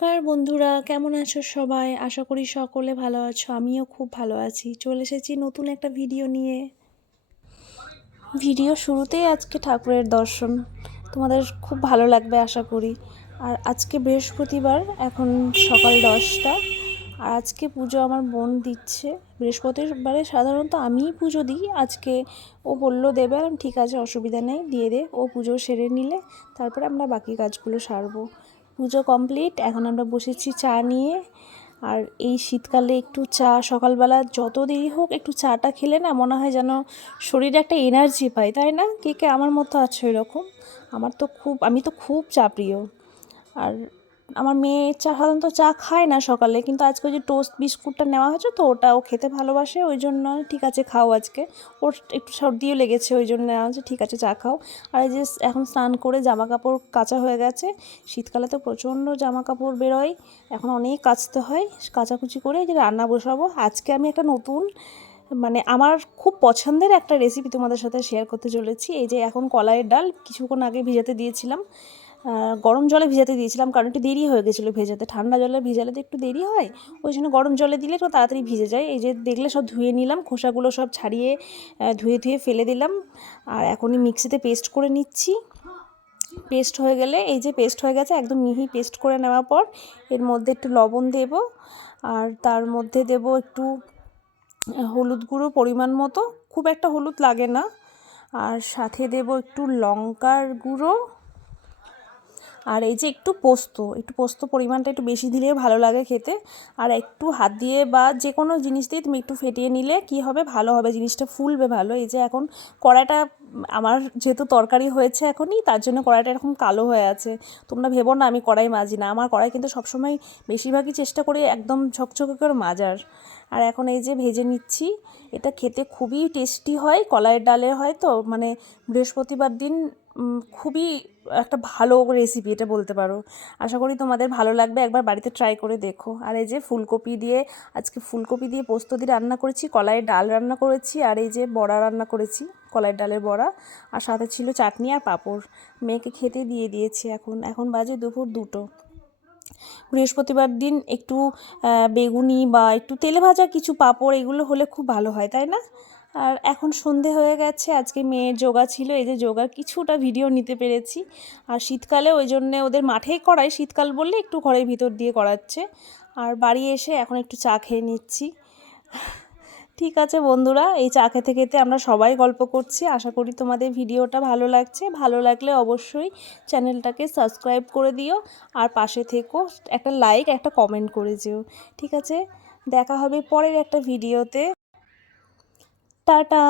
নমস্কার বন্ধুরা, কেমন আছো সবাই? আশা করি সকলে ভালো আছো। আমিও খুব ভালো আছি। চলে এসেছি নতুন একটা ভিডিও নিয়ে। ভিডিও শুরুতেই আজকে ঠাকুরের দর্শন। তোমাদের খুব ভালো লাগবে আশা করি। আর আজকে বৃহস্পতিবার, এখন সকাল 10টা। আর আজকে পুজো আমার বোন দিচ্ছে। বৃহস্পতিবারে সাধারণত আমিই পুজো দিই। আজকে ও বললো দেবে, আর ঠিক আছে, অসুবিধা নেই, দিয়ে দে। ও পুজো সেরে নিলে তারপরে আমরা বাকি কাজগুলো সারবো। পুজো কমপ্লিট, এখন আমরা বসেছি চা নিয়ে। আর এই শীতকালে একটু চা সকালবেলা যত দেরি হোক একটু চাটা খেলে না মনে হয় যেন শরীরে একটা এনার্জি পাই, তাই না? কে কে আমার মতো আছে এরকম? আমি তো খুব চা প্রিয়। আর আমার মেয়ে সাধারণত চা খায় না সকালে, কিন্তু আজকে ওই যে টোস্ট বিস্কুটটা নেওয়া হয়েছে তো ওটা ও খেতে ভালোবাসে, ওই জন্য ঠিক আছে খাও আজকে। ওর একটু সর্দিও লেগেছে, ওই জন্য নেওয়া হচ্ছে, ঠিক আছে চা খাও। আর এই যে এখন স্নান করে জামা কাপড় কাচা হয়ে গেছে। শীতকালে তো প্রচণ্ড জামা কাপড় বেরোয়, এখন অনেক কাচতে হয়। কাচাকুচি করে এই যে রান্না বসাবো। আজকে আমি একটা নতুন, মানে আমার খুব পছন্দের একটা রেসিপি তোমাদের সাথে শেয়ার করতে চলেছি। এই যে এখন কলাইয়ের ডাল কিছুক্ষণ আগে ভিজাতে দিয়েছিলাম, গরম জলে ভিজাতে দিয়েছিলাম, কারণ একটু দেরি হয়ে গেছিলো ভেজাতে। ঠান্ডা জলে ভিজালে তো একটু দেরি হয়, ওই জন্য গরম জলে দিলে একটু তাড়াতাড়ি ভিজে যায়। এই যে দেখলে সব ধুয়ে নিলাম, খোসাগুলো সব ছাড়িয়ে ধুয়ে ধুয়ে ফেলে দিলাম। আর এখনই মিক্সিতে পেস্ট করে নিচ্ছি। পেস্ট হয়ে গেলে, এই যে পেস্ট হয়ে গেছে, একদম মিহি পেস্ট করে নেওয়ার পর এর মধ্যে একটু লবণ দেব, আর তার মধ্যে দেব একটু হলুদ গুঁড়ো পরিমাণ মতো, খুব একটা হলুদ লাগে না। আর সাথে দেব একটু লঙ্কার গুঁড়ো, আর এই যে একটু পোস্ত পরিমাণটা একটু বেশি দিলে ভালো লাগে খেতে। আর একটু হাত দিয়ে বা যে কোনো জিনিস দিয়ে তুমি একটু ফেটিয়ে নিলে কি হবে, ভালো হবে, জিনিসটা ফুলবে ভালো। এই যে এখন কড়াইটা আমার যেহেতু তরকারি হয়েছে এখনই, তার জন্য কড়াইটা এরকম কালো হয়ে আছে। তোমরা ভেবো না আমি কড়াই মাজি না, আমার কড়াই কিন্তু সবসময় বেশিরভাগই চেষ্টা করি একদম ঝকঝকে করে মাজার। আর এখন এই যে ভেজে নিচ্ছি। এটা খেতে খুবই টেস্টি হয়, কলাইয়ের ডালে হয় তো, মানে বৃহস্পতিবার দিন খুবই একটা ভালো রেসিপি এটা বলতে পারো। আশা করি তোমাদের ভালো লাগবে, একবার বাড়িতে ট্রাই করে দেখো। আর এই যে আজকে ফুলকপি দিয়ে পোস্ত দিয়ে রান্না করেছি, কলাইয়ের ডাল রান্না করেছি, আর এই যে বড়া রান্না করেছি, কলাইয়ের ডালের বড়া। আর সাথে ছিল চাটনি আর পাঁপড়। মেয়েকে খেতে দিয়ে দিয়েছি। এখন বাজে দুপুর 2টো। বৃহস্পতিবার দিন একটু বেগুনি বা একটু তেলে ভাজা কিছু পাঁপড় এগুলো হলে খুব ভালো হয়, তাই না? আর এখন সন্ধে হয়ে গেছে, আজকে মেয়ের যোগা ছিল, এই যে যোগার কিছুটা ভিডিও নিতে পেরেছি। আর শীতকালে ওই জন্যে ওদের মাঠেই করাই, শীতকাল বললে একটু ঘরের ভিতর দিয়ে করাচ্ছে। আর বাড়ি এসে এখন একটু চা খেয়ে নিচ্ছি। ঠিক আছে বন্ধুরা, এই চা খেতে খেতে আমরা সবাই গল্প করছি। আশা করি তোমাদের ভিডিওটা ভালো লাগছে। ভালো লাগলে অবশ্যই চ্যানেলটাকে সাবস্ক্রাইব করে দিও, আর পাশে থেকো, একটা লাইক একটা কমেন্ট করে যেও। ঠিক আছে, দেখা হবে পরের একটা ভিডিওতে। টাটা।